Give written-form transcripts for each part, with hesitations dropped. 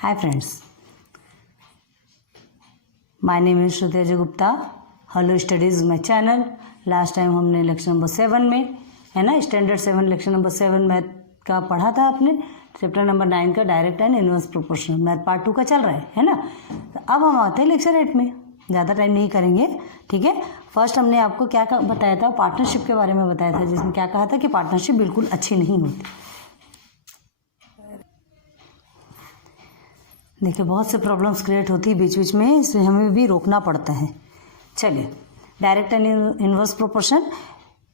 Hi friends, my name is Shruti Ajay Gupta. Hello Studies my channel. Last time हमने lecture number 7 में है ना standard 7 lecture number 7 math का पढ़ा था आपने. चैप्टर नंबर 9 का direct and inverse proportional math part 2 का चल रहा है ना. तो अब हम आते हैं लेक्चर 8 में. ज़्यादा टाइम नहीं करेंगे, ठीक है. फर्स्ट हमने आपको क्या बताया था, पार्टनरशिप के बारे में बताया था, जिसमें क्या कहा था कि पार्टनरशिप बिल्कुल अच्छी नहीं होती. देखिए बहुत से प्रॉब्लम्स क्रिएट होती है बीच बीच में, इसलिए हमें भी रोकना पड़ता है. चलिए डायरेक्ट एंड इनवर्स प्रोपोर्शन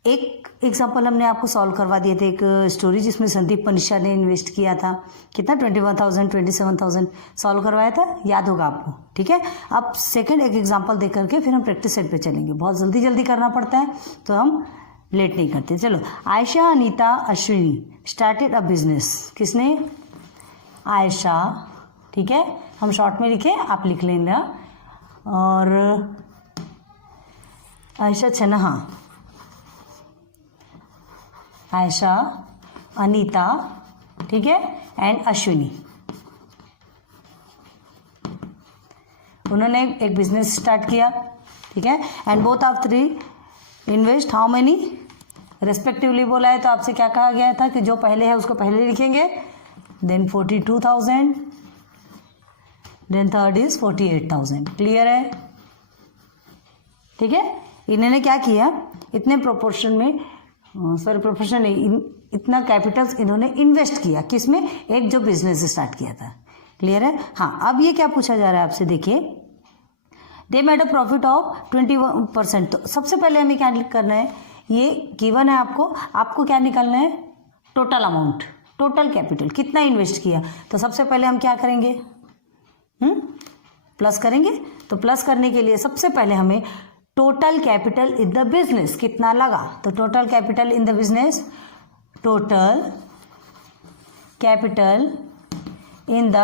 एक एग्जांपल हमने आपको सॉल्व करवा दिए थे. एक स्टोरी जिसमें संदीप मनीषा ने इन्वेस्ट किया था कितना 21,000 27,000 सॉल्व करवाया था, याद होगा आपको. ठीक है, अब सेकंड एक एग्जांपल दे करके फिर हम प्रैक्टिस सेट पे चलेंगे. बहुत जल्दी जल्दी करना पड़ता है तो हम लेट नहीं करते. चलो, Ayesha Anita Ashwini started a business. किसने? आयशा. ठीक है, हम शॉर्ट में लिखे, आप लिख लेंगे. और आयशा छनहा, आयशा, अनीता, ठीक है, एंड अश्विनी. उन्होंने एक बिजनेस स्टार्ट किया. ठीक है, and both of three invest how many respectively बोला है. तो आपसे क्या कहा गया था कि जो पहले है उसको पहले लिखेंगे, then 42,000, then third is 48,000. Clear है? ठीक है, इन्होंने क्या किया, इतने प्रोपोर्शन में, सॉरी प्रोपोर्शन नहीं, इतना कैपिटल्स इन्होंने इन्वेस्ट किया. किसमें? एक जो बिजनेस स्टार्ट किया था. क्लियर है? हाँ, अब ये क्या पूछा जा रहा है आपसे, देखिए they made a profit of 21%. तो सबसे पहले हमें क्या करना है, ये गिवन है आपको क्या निकालना है, टोटल अमाउंट, टोटल कैपिटल कितना इन्वेस्ट किया. तो सबसे पहले हम क्या करेंगे, प्लस करेंगे. तो प्लस करने के लिए सबसे पहले हमें total capital in the business कितना लगा. तो total capital in the business, total capital in the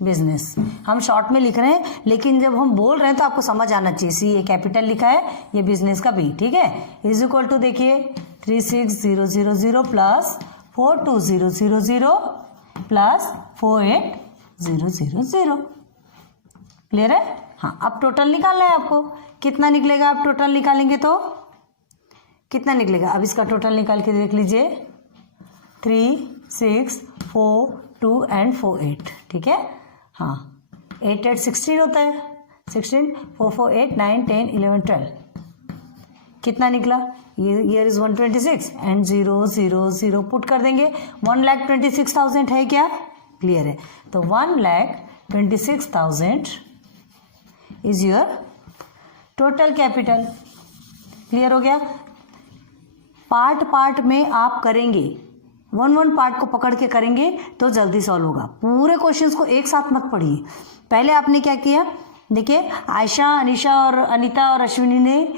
business हम शॉर्ट में लिख रहे हैं, लेकिन जब हम बोल रहे हैं तो आपको समझ आना चाहिए. सी ये कैपिटल लिखा है, ये बिजनेस का बी. ठीक है, इज इक्वल टू देखिए 36,000 प्लस 42,000 प्लस 48,000. क्लियर है? हाँ, अब टोटल निकालना है आपको. कितना निकलेगा, आप टोटल निकालेंगे तो कितना निकलेगा. अब इसका टोटल निकाल के देख लीजिए, 3, 6, 4, 2 एंड 4, 8. ठीक है, हाँ, 8, 8, 16 होता है. 16, 4, 4, 8, 9, 10, 11, 12. कितना निकला, ये ईयर इज 126 एंड 0, 0, 0 पुट कर देंगे. 1,26,000 है क्या? क्लियर है. तो 1,26,000 is your total capital. Clear हो गया? पार्ट में आप करेंगे, वन पार्ट को पकड़ के करेंगे तो जल्दी सॉल्व होगा. पूरे क्वेश्चंस को एक साथ मत पढ़िए. पहले आपने क्या किया, देखिए आयशा, अनीशा और अनीता और अश्विनी ने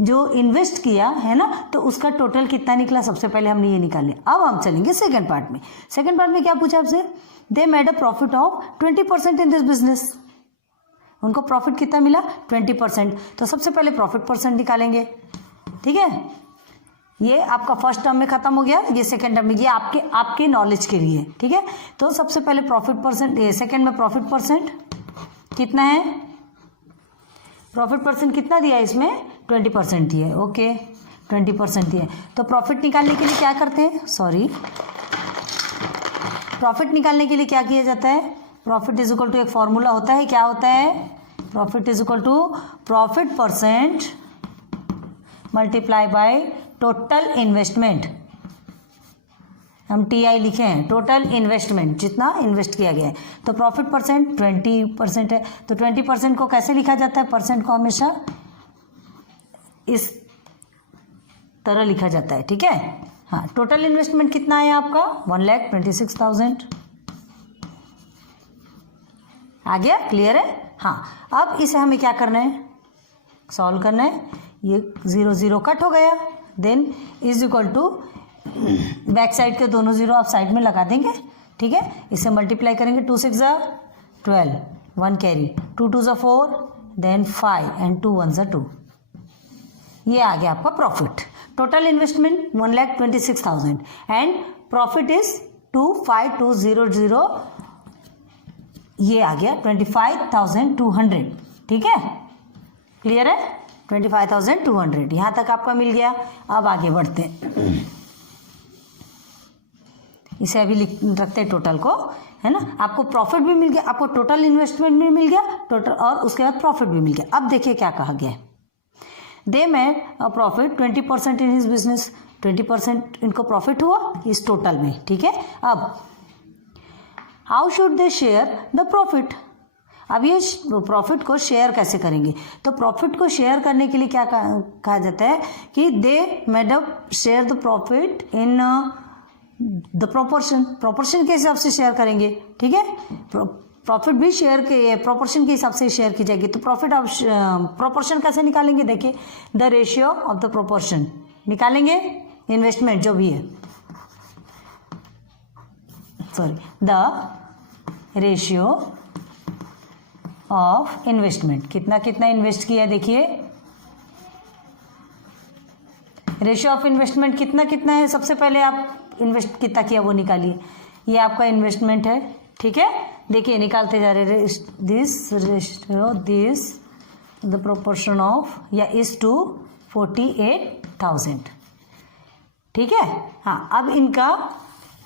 जो इन्वेस्ट किया है ना, तो उसका टोटल कितना निकला, सबसे पहले हमने ये निकाल लिया. अब हम चलेंगे सेकंड पार्ट में. सेकंड पार्ट में क्या पूछा आपसे, they made a profit of 20% in this business. उनको प्रॉफिट कितना मिला, 20%. तो सबसे पहले प्रॉफिट परसेंट निकालेंगे. ठीक है, ये आपका फर्स्ट टर्म में खत्म हो गया, ये सेकंड टर्म में, ये आपके नॉलेज के लिए. ठीक है, तो सबसे पहले प्रॉफिट परसेंट, ये सेकंड में प्रॉफिट परसेंट कितना है, प्रॉफिट परसेंट कितना दिया इसमें, 20% दिया है. ओके, 20% दिया है. तो प्रॉफिट निकालने के लिए क्या करते हैं, प्रॉफिट निकालने के लिए क्या किया जाता है, प्रॉफिट इज इक्वल टू एक फॉर्मूला होता है. क्या होता है, profit is equal to profit percent multiply by total investment. हम TI लिखे हैं, टोटल इन्वेस्टमेंट, जितना इन्वेस्ट किया गया है. तो प्रॉफिट परसेंट 20% है. तो 20% को कैसे लिखा जाता है, परसेंट को हमेशा इस तरह लिखा जाता है. ठीक है, हाँ, टोटल इन्वेस्टमेंट कितना है आपका, 1,26,000. आ गया? क्लियर है? हाँ, अब इसे हमें क्या करना है, सॉल्व करना है. ये 0, 0 कट हो गया. Then is equal to back side के दोनों 0 आप साइड में लगा देंगे. ठीक है, इसे मल्टीप्लाई करेंगे. 2 6 12, 1 कैरी, 2 2 4, देन 5 एंड 2 1 2. ये आ गया आपका profit. Total investment 1,26,000 and profit is 25,200 ये आ गया 25,200, ठीक है, क्लियर है, 25,200 यहाँ तक आपका मिल गया। अब आगे बढ़ते हैं, इसे अभी रखते हैं टोटल को, है ना। आपको प्रॉफिट भी मिल गया, आपको टोटल इन्वेस्टमेंट भी मिल गया, टोटल, और उसके बाद प्रॉफिट भी मिल गया। अब देखिए क्या कहा गया है, they made a profit 20% in his business, 20% इनको प्रॉफिट हुआ इस टोटल में, ठीक है। अब how should they share the profit, अब ये प्रॉफिट को शेयर कैसे करेंगे, तो प्रॉफिट को शेयर करने के लिए क्या कहा जाता है कि they made up share the profit in the proportion के हिसाब से शेयर करेंगे, ठीक है। प्रॉफिट भी शेयर के प्रोपोर्शन के हिसाब से शेयर की जाएगी। तो प्रॉफिट आप प्रोपोर्शन कैसे निकालेंगे, देखिए the ratio of the proportion निकालेंगे, इन्वेस्टमेंट जो भी है, sorry, the ratio of investment, कितना कितना इन्वेस्ट किया है, देखिए रेशियो ऑफ इन्वेस्टमेंट कितना कितना है, सबसे पहले आप इन्वेस्ट कितना किया वो निकालिए, ये आपका इन्वेस्टमेंट है, ठीक है। देखिए निकालते जा रहे, this ratio, this the proportion of, या इज टू 48,000, ठीक है। हाँ, अब इनका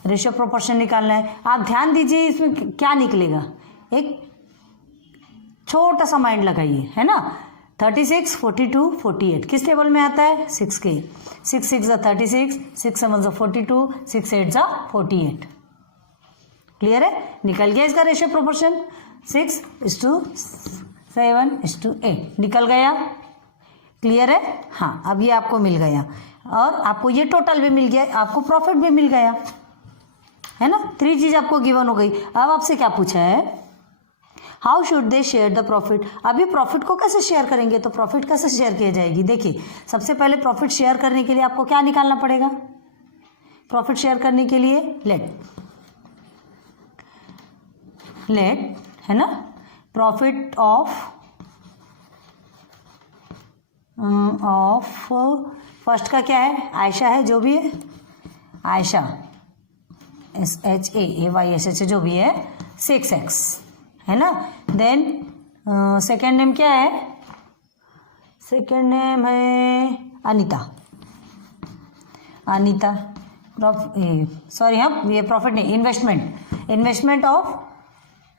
रेशियो प्रोपोर्शन निकालना है। आप ध्यान दीजिए इसमें क्या निकलेगा, एक छोटा सा माइंड लगाइए, है ना। 36, 42, 48 किस टेबल में आता है, 6 के, 6 6 36, 6 7 42, 6 8 48, क्लियर है, निकल गया इसका रेशियो प्रोपोर्शन, 6:7:8 निकल गया, क्लियर है। हाँ, अब ये आपको मिल गया, और आपको ये टोटल भी मिल गया, आपको प्रॉफिट भी मिल गया, है ना। 3 चीज आपको गिवन हो गई। अब आपसे क्या पूछा है, how should they share the profit, अभी प्रॉफिट को कैसे शेयर करेंगे, तो प्रॉफिट कैसे शेयर किया जाएगी, देखिए सबसे पहले प्रॉफिट शेयर करने के लिए आपको क्या निकालना पड़ेगा, प्रॉफिट शेयर करने के लिए लेट, है ना, प्रॉफिट ऑफ फर्स्ट का क्या है, आयशा है, जो भी है आयशा, SHAAYSH जो भी है 6x, है ना। देन सेकेंड नेम क्या है, सेकेंड नेम है अनीता, सॉरी, हाँ ये प्रॉफिट नहीं, investment of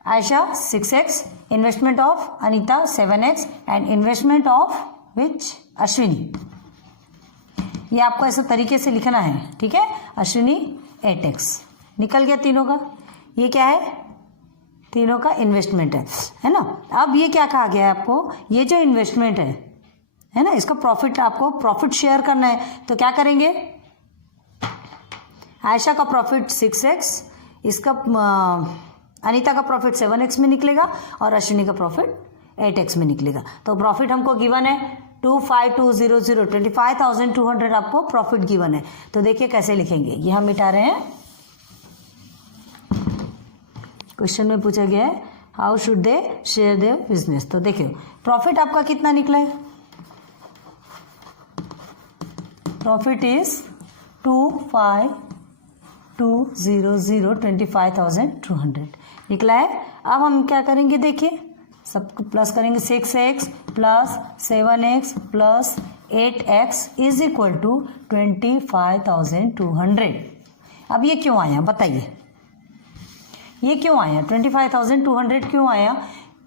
Ayesha 6x, investment of Anita 7x, and investment of which Ashwini, ये आपको ऐसे तरीके से लिखना है, ठीक है, अश्विनी 8x, निकल गया तीनों का, ये क्या है, तीनों का इन्वेस्टमेंट है ना। अब ये क्या कहा गया है आपको, ये जो इन्वेस्टमेंट है ना, इसका प्रॉफिट, आपको प्रॉफिट शेयर करना है, तो क्या करेंगे, आयशा का प्रॉफिट 6x, इसका अनीता का प्रॉफिट 7x में निकलेगा, और अश्विनी का प्रॉफिट 8x में निकलेगा। तो प्रॉफिट हमको गिवन है 25,200, 25,200 आपको प्रॉफिट गिवन है। तो देखिए कैसे लिखेंगे, ये हम मिटा रहे हैं, क्वेश्चन में पूछा गया है how should they share their business. तो देखिए प्रॉफिट आपका कितना निकला है, प्रॉफिट इज 25,200, 25,200 निकला है। अब हम क्या करेंगे, देखिए सबको प्लस करेंगे, 6x plus 7x plus 8x is equal to 25,200। अब ये क्यों आया बताइए, ये क्यों आया, 25,200 क्यों आया,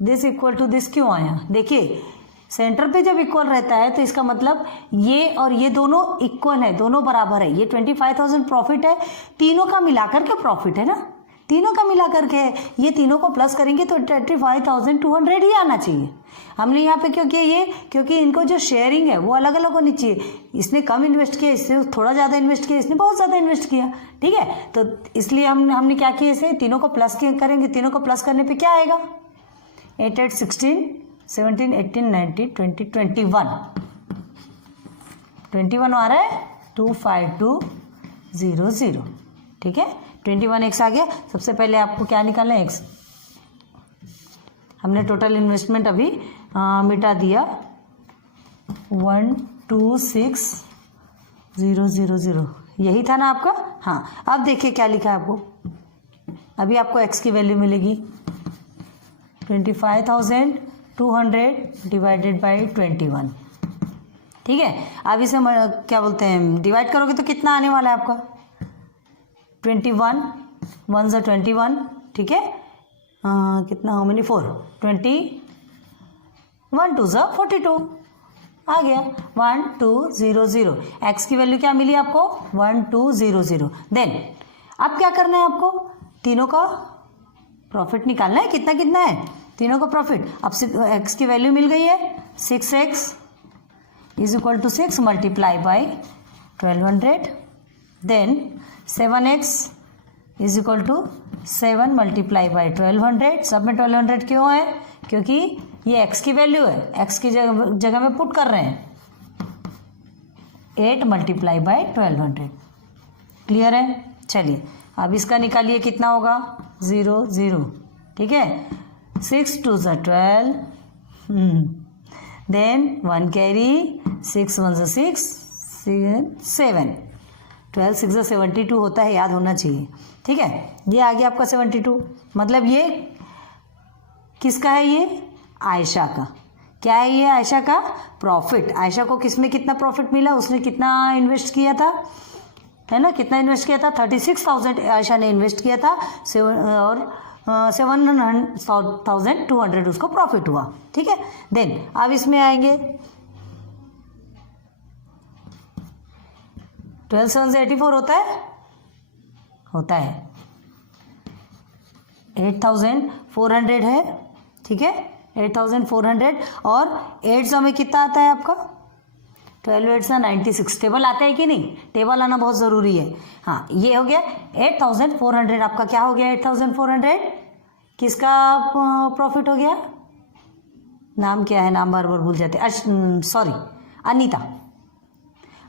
दिस इक्वल टू दिस क्यों आया। देखिए सेंटर पे जब इक्वल रहता है तो इसका मतलब ये और ये दोनों इक्वल है, दोनों बराबर है। ये 25,000 प्रॉफिट है, तीनों का मिलाकर के प्रॉफिट है ना, तीनों का मिलाकर के, ये तीनों को प्लस करेंगे तो 25,200 ही आना चाहिए। हमने यहाँ पे क्यों किया ये, क्योंकि इनको जो शेयरिंग है वो अलग अलग होनी चाहिए। इसने कम इन्वेस्ट किया, इसने थोड़ा ज़्यादा इन्वेस्ट किया, इसने बहुत ज़्यादा इन्वेस्ट किया, ठीक है। तो इसलिए हमने क्या किया, इसे तीनों को प्लस करेंगे, तीनों को प्लस करने पे क्या आएगा, 8 8 16 17 18 19 20 21 आ रहा है 25,200, ठीक है। 21x आ गया। सबसे पहले आपको क्या निकालना है, x। हमने टोटल इन्वेस्टमेंट अभी मिटा दिया, 126,000, यही था ना आपका। हाँ अब देखिए क्या लिखा है आपको, अभी आपको x की वैल्यू मिलेगी 25,200 डिवाइडेड बाई 21। ठीक है, अब इसे क्या बोलते हैं, डिवाइड करोगे तो कितना आने वाला है आपका 21, 1 ज़ा 21, ठीक है, कितना, हाउ मेनी 4, 20, 1 2 ज़ा 42 आ गया 1200। एक्स की वैल्यू क्या मिली आपको 1200। देन अब क्या करना है आपको, तीनों का प्रॉफिट निकालना है, कितना कितना है तीनों का प्रॉफिट। अब एक्स की वैल्यू मिल गई है 6x is equal to 6 multiply by 1200। Then 7x is equal to 7 multiply by 1200। सब में 1200 क्यों है, क्योंकि ये x की वैल्यू है, x की जगह में पुट कर रहे हैं 8 मल्टीप्लाई बाई 1200। क्लियर है, चलिए अब इसका निकालिए, कितना होगा 0 0, ठीक है, 6 2 ज़ा 12, देन 1 कैरी, 6 1 ज़ा 6, 7, 12 6 ज़ा 72 होता है, याद होना चाहिए। ठीक है, ये आ गया आपका 72, मतलब ये किसका है, ये आयशा का। क्या है ये आयशा का प्रॉफिट। आयशा को किस में कितना प्रॉफिट मिला, उसने कितना इन्वेस्ट किया था, है ना, कितना इन्वेस्ट किया था 36,000 आयशा ने इन्वेस्ट किया था, और 7,200 उसको प्रॉफिट हुआ। ठीक है, देन अब इसमें आएंगे 12 7 से 84 होता है 8,400 है, ठीक है, 8,400, और 8 में कितना आता है आपका 12 8 96। टेबल आता है कि नहीं, टेबल आना बहुत ज़रूरी है। हाँ, ये हो गया 8,400, आपका क्या हो गया 8,400, किसका प्रॉफिट हो गया, नाम क्या है, नाम बार बार भूल जाते, सॉरी, अनीता,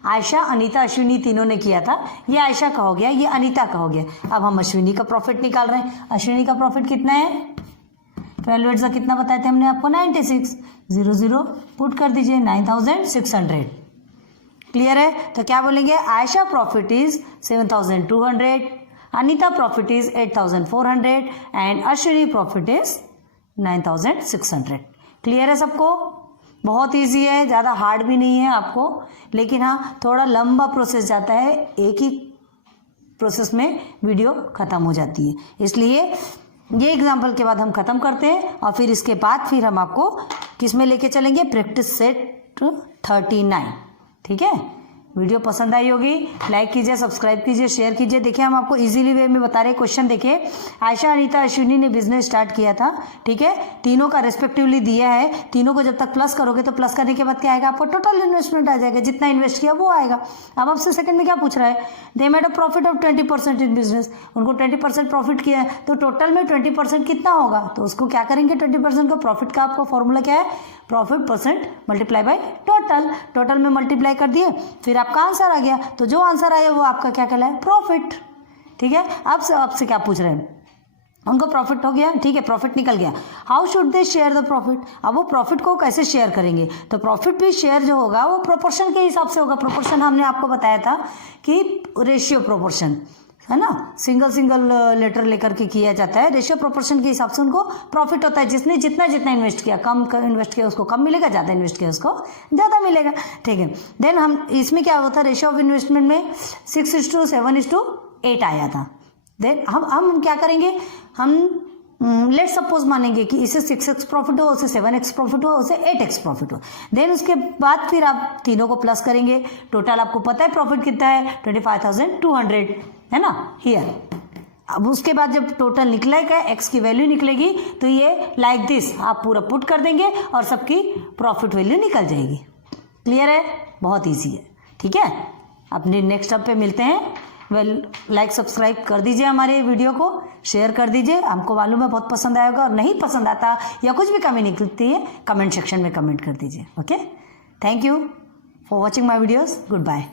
आयशा, अनीता, अश्विनी तीनों ने किया था। ये आयशा का हो गया, ये अनीता का हो गया। अब हम अश्विनी का प्रॉफिट निकाल रहे हैं। अश्विनी का प्रॉफिट कितना है 12 8 कितना बताए थे हमने आपको 96, 0 0 पुट कर दीजिए 9,600। क्लियर है, तो क्या बोलेंगे, Ayesha profit is 7,200, Anita profit is 8,400 and Ashwini profit is 9,600। Clear है सबको, बहुत इजी है, ज़्यादा हार्ड भी नहीं है आपको, लेकिन हाँ थोड़ा लंबा प्रोसेस जाता है, एक ही प्रोसेस में वीडियो ख़त्म हो जाती है, इसलिए ये एग्जाम्पल के बाद हम ख़त्म करते हैं, और फिर इसके बाद फिर हम आपको किस में लेके चलेंगे, प्रैक्टिस सेट 39। ठीक है, वीडियो पसंद आई होगी, लाइक कीजिए, सब्सक्राइब कीजिए, शेयर कीजिए। देखिए हम आपको इजीली वे में बता रहे हैं। क्वेश्चन देखिए, आयशा, अनीता, अश्विनी ने बिजनेस स्टार्ट किया था, ठीक है, तीनों का रेस्पेक्टिवली दिया है, तीनों को जब तक प्लस करोगे तो प्लस करने के बाद क्या आएगा, आपको टोटल इन्वेस्टमेंट आ जाएगा, जितना इन्वेस्ट किया वो आएगा। अब आपसे सेकंड में क्या पूछ रहा है, they made a profit of 20% in business, उनको 20% प्रॉफिट किया है, तो टोटल में 20% कितना होगा, तो उसको क्या करेंगे 20% को, प्रॉफिट का आपका फॉर्मूला क्या है, profit percent multiply by total, total में मल्टीप्लाई कर दिए, फिर आपका आंसर आ गया, तो जो आंसर आया वो आपका क्या कहलाए, प्रॉफिट। ठीक है, अब से आपसे क्या पूछ रहे हैं, उनको प्रॉफिट हो गया, ठीक है, प्रॉफिट निकल गया, how should they share the profit. अब वो प्रॉफिट को कैसे शेयर करेंगे, तो प्रॉफिट भी शेयर जो होगा वो प्रोपोर्शन के हिसाब से होगा। प्रोपोर्शन हमने आपको बताया था कि रेशियो प्रोपोर्शन है ना, सिंगल लेटर लेकर के किया जाता है, रेशियो प्रोपोर्शन के हिसाब से उनको प्रॉफिट होता है। जिसने जितना इन्वेस्ट किया, कम इन्वेस्ट किया उसको कम मिलेगा, ज़्यादा इन्वेस्ट किया उसको ज़्यादा मिलेगा। ठीक है, देन हम इसमें क्या होता है, रेशियो ऑफ इन्वेस्टमेंट में 6:7:8 आया था। देन हम क्या करेंगे, हम लेट सपोज मानेंगे कि इसे 6x प्रॉफिट हो, उसे 7x प्रॉफिट हो, उसे 8x प्रॉफिट हो। देन उसके बाद फिर आप तीनों को प्लस करेंगे, टोटल आपको पता है प्रॉफिट कितना है 25,200 है ना हियर। अब उसके बाद जब टोटल निकलेगा, x की वैल्यू निकलेगी, तो ये लाइक दिस आप पूरा पुट कर देंगे और सबकी प्रॉफिट वैल्यू निकल जाएगी। क्लियर है, बहुत ईजी है। ठीक है, अपने नेक्स्ट स्टेप पे मिलते हैं। लाइक सब्सक्राइब कर दीजिए, हमारे वीडियो को शेयर कर दीजिए, हमको मालूम है बहुत पसंद आएगा, और नहीं पसंद आता या कुछ भी कमी निकलती है कमेंट सेक्शन में कमेंट कर दीजिए। Okay, thank you for watching my videos, good bye.